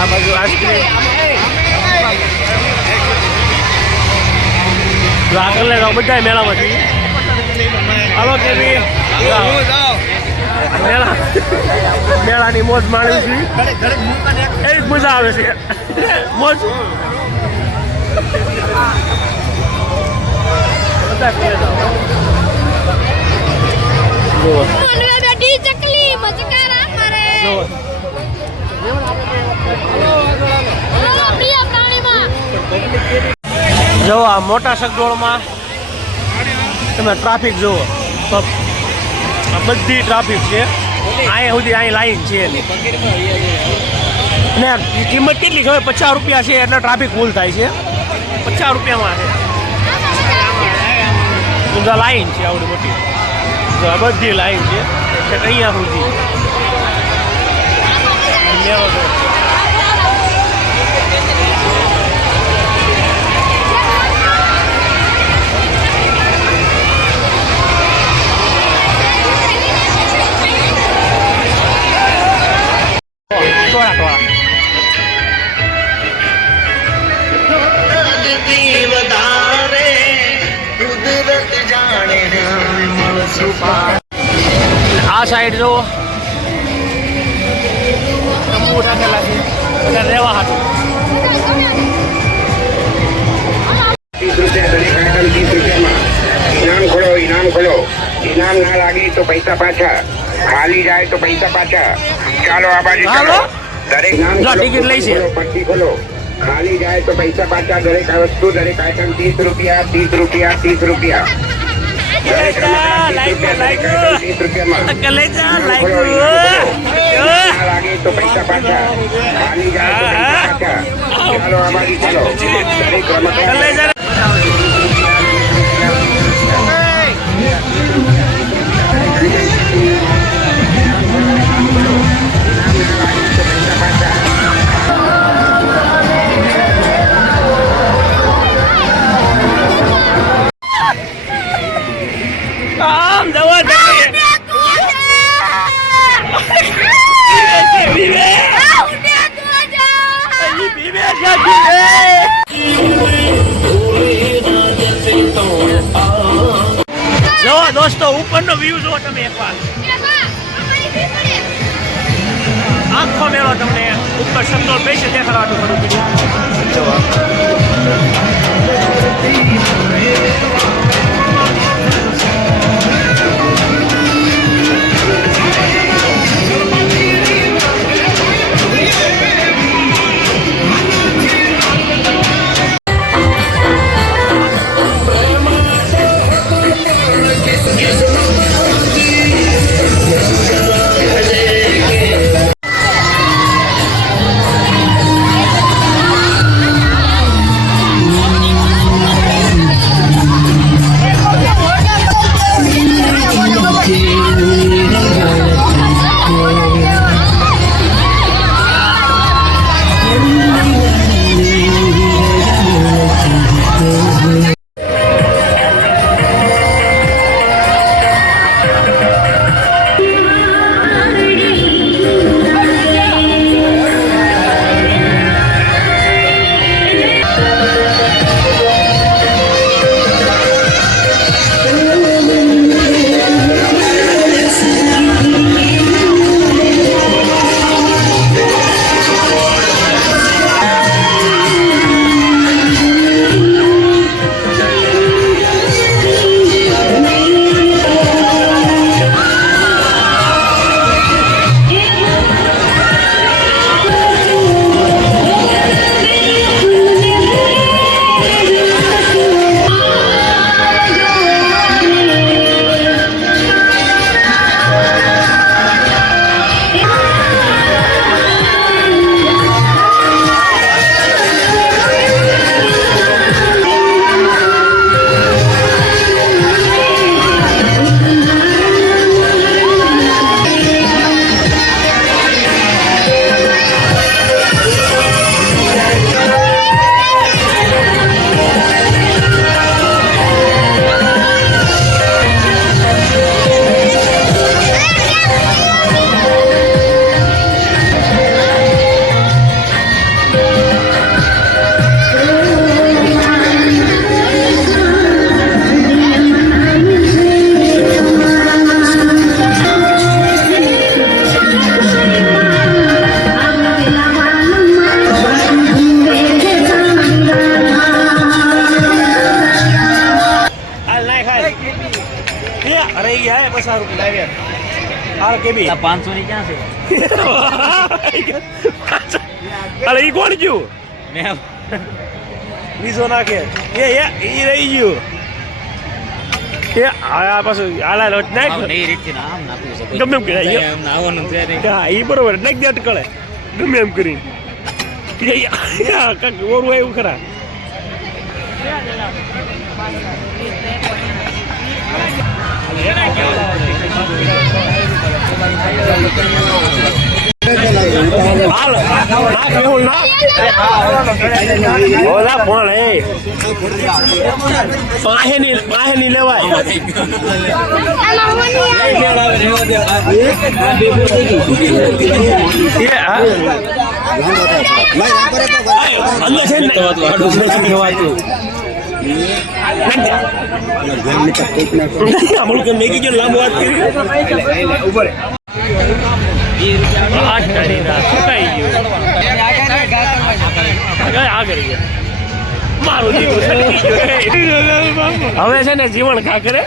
આ બાજુ આઈસ્ક્રીમ આગળ લઈ જાઓ બધા મેળામાંથી. હાલો કેવી મેળાની મોજ માણી છે એ જ મજા આવે છે મોજ. જો આ મોટા સગડોળમાં તમે ટ્રાફિક જુઓ તો બધી ટ્રાફિક છે. અહીંયા સુધી અહીં લાઈન છે અને કિંમત કેટલી છે? 50 રૂપિયા છે એટલે ટ્રાફિક ફૂલ થાય છે. 50 રૂપિયામાં છે લાઈન છે આવડી મોટી. બધી લાઈન છે અહીંયા સુધી. આ સાઈડ જો તંબુ રાખેલા છે રહેવા હાટું. 30 રૂપિયા દરેક આઈટમ 30 રૂપિયામાં. ઇનામ ખોલો. ઇનામ ના લાગી તો પૈસા પાછા. ખાલી જાય તો પૈસા પાછા. ચાલો આ બાજુ ચાલો. દરેક ટિકિટ લઈ છે. પટ્ટી ખોલો. ખાલી જાય તો પૈસા પાછા. દરેક વસ્તુ દરેક આઈટમ 30 રૂપિયા 30 રૂપિયા 30 રૂપિયા. લાગે તો પૈસા પાછા. ખાલી જાય તો પૈસા પાછા. ચાલો આ બાજુ ચાલો. દરેક રમત જો દોસ્તો ઉપરનો વ્યૂ જો તમે એકવાર. આખો મેળો તમને ઉપર સંતોળ બેસી દેખાડવાનું ખરું પીડ્યું. બી 500 ની ક્યાં છે? અરે ઈ કોણ ગયું મેં બીજો નાખે એ રહી ગયું એ આ પાછું હાલા નાખ નહીં રીતથી આમ નાખવું છે. ગમે એમ કરાય એમ નાવાનું છે નહીં. હા એ બરોબર નાખ દે અટકળે ગમે એમ કરીને કાંક ઓરું આવ્યું ખરા હાલ નાખ એવું નાખ ઓલા પણ એ પાહેની લેવાય અંદર છે ને મેગી જો લાંબુ વાત કરી મારું હવે છે ને જીવન ખા કરે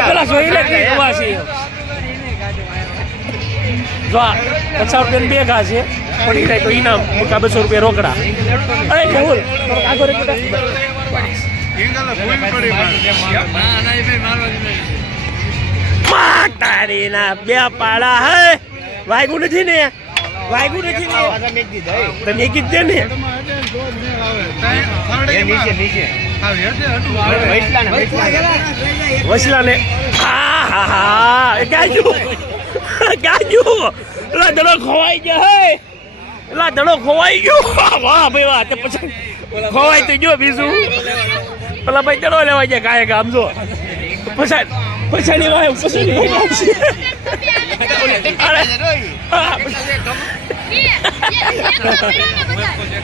પેલા જોઈ લે ₹50 બે ઘા છે પડી જાય તો ઇનામ મૂકા ₹200 રોકડા અરે કેવું તારી ના બે પાડા હે વાગ્યું નથી ને વાગ્યું નથી ને તમે કીધું દે ને વસલા ને હા ગાજુ એલા દડો ખોવાઈ ગયો હે એલા દડો ખોવાઈ ગયો વાહ ભાઈ વાહ તે પછી ખોવાઈ તો ગયો બીજું પેલા ભાઈ દડો લેવા જાય કાંઈ કામ જો પછાડી વાય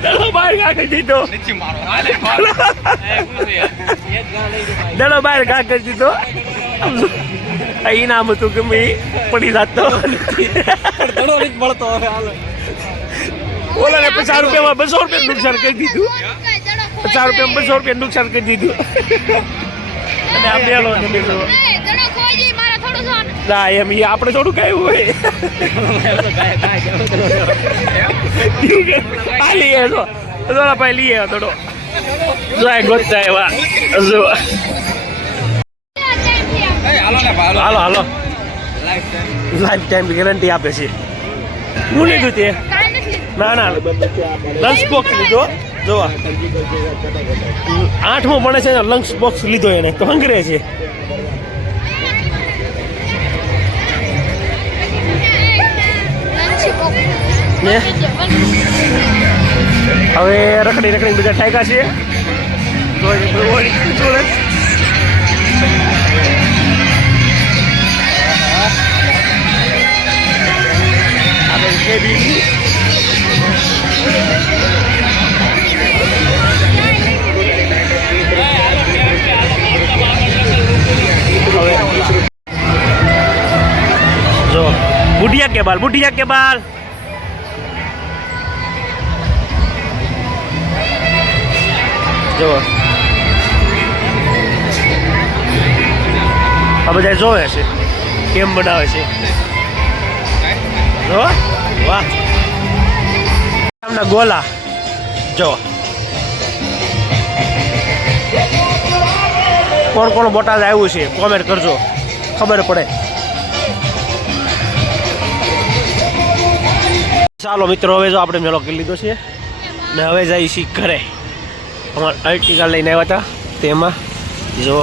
દડો બહાર કાઢી દીધો દડો બહાર કાઢી દીધો ઇનામ હતું કે મેં પડી જતો ધડો રીત મળતો હવે હાલ ઓલા ને ₹50 ₹200 નુકસાન કરી દીધું ₹50 ₹200 નુકસાન કરી દીધું અને આ બેલો ને બીજો ના એમ એ આપણે થોડું કયું હોય આ લઈએ તો ભાઈ લઈએ થોડો ગોતતા એવા હાલો લાઈફ ટાઈમ ગેરંટી આપે છે હું લીધું તે ના લંચ બોક્સ લીધો જોવા 8મું ભણે છે ને લંચ બોક્સ લીધો એને તો હંગરે છે હવે રખડી બધા ટાઈકા છે જો बुढ़िया के बाल જો આ બધા જોવે છે કેમ બનાવે છે જો વાહ આમના ગોલા જો કોણ બોટાદ આવ્યું છે કોમેન્ટ કરજો ખબર પડે ચાલો મિત્રો હવે જો આપણે મેળો કરી લીધો છે ને હવે જઈએ છીએ ઘરે અમારે અર્ટિકા લઈને આવ્યા હતા તેમાં જો